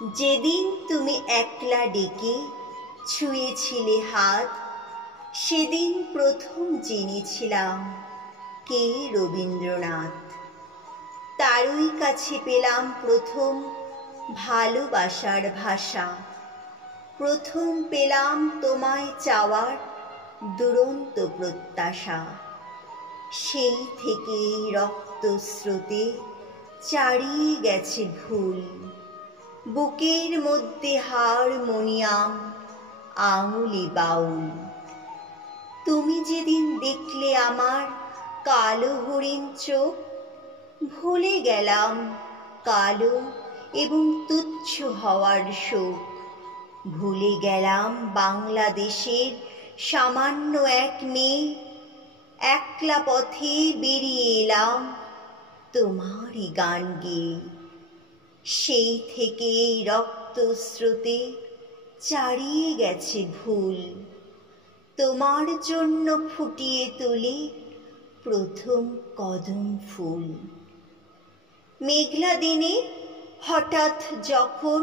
যেদিন তুমি একলা ডেকে ছুঁয়েছিলে হাত, সেদিন প্রথম জেনেছিলাম কে রবীন্দ্রনাথ। তারই কাছে পেলাম প্রথম ভালোবাসার ভাষা, প্রথম পেলাম তোমায় চাওয়ার দুরন্ত প্রত্যাশা। সেই থেকে রক্তস্রোতে চারিয়ে গেছে ভুল, বুকের মধ্যে হারমোনিয়াম আঙুলে বাউল। তুমি যেদিন দেখলে আমার কালো হরিণ চোখ, ভুলে গেলাম কালো এবং তুচ্ছ হওয়ার শোক। ভুলে গেলাম বাংলাদেশের সামান্য এক মেয়ে, একলা পথে বেরিয়ে এলাম তোমারই গান গেয়ে। সেই থেকে রক্তস্রোতে চারিয়ে গেছে ভুল, তোমার জন্য ফুটিয়ে তুলি প্রথম কদম ফুল। মেঘলা দিনে হঠাৎ যখন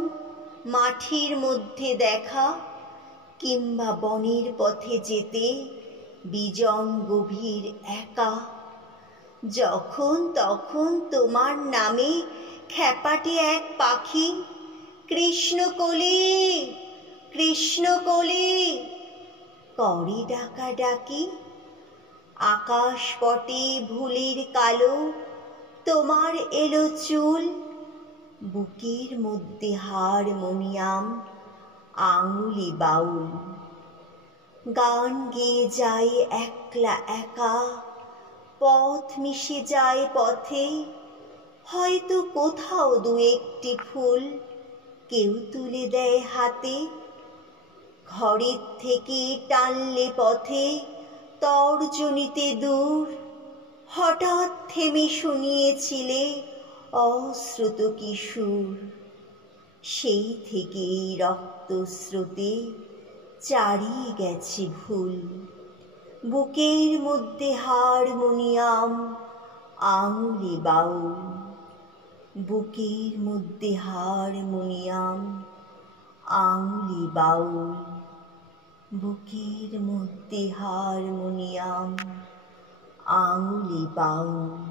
মাঠের মধ্যে দেখা, কিংবা বনের পথে যেতে বিজন গভীর একা, যখন তখন তোমার নামে খ্যাপাটে এক পাখি কৃষ্ণকলি কৃষ্ণকলি করে ডাকাডাকি। আকাশ পটে ভুলের কালো তোমার এলো চুল, বুকের মধ্যে হারমোনিয়াম আঙুলে বাউল। গান গেয়ে যায় একলা একা, পথ মিশে যায় পথে, হয়তো কোথাও দু একটি ফুল কেউ তুলে দেয় হাতে। ঘরের থেকে টানলে পথে তর্জনীতে দূর, হঠাৎ থেমে শুনিয়েছিলে অশ্রুত কিশোর। সেই থেকেই রক্তস্রোতে চারিয়ে গেছে ভুল, বুকের মধ্যে হারমোনিয়াম আঙুলে বাউল। বুকের মধ্যে হারমোনিয়াম আঙুলে বাউল, বুকের মধ্যে হারমোনিয়াম আঙুলে বাউল।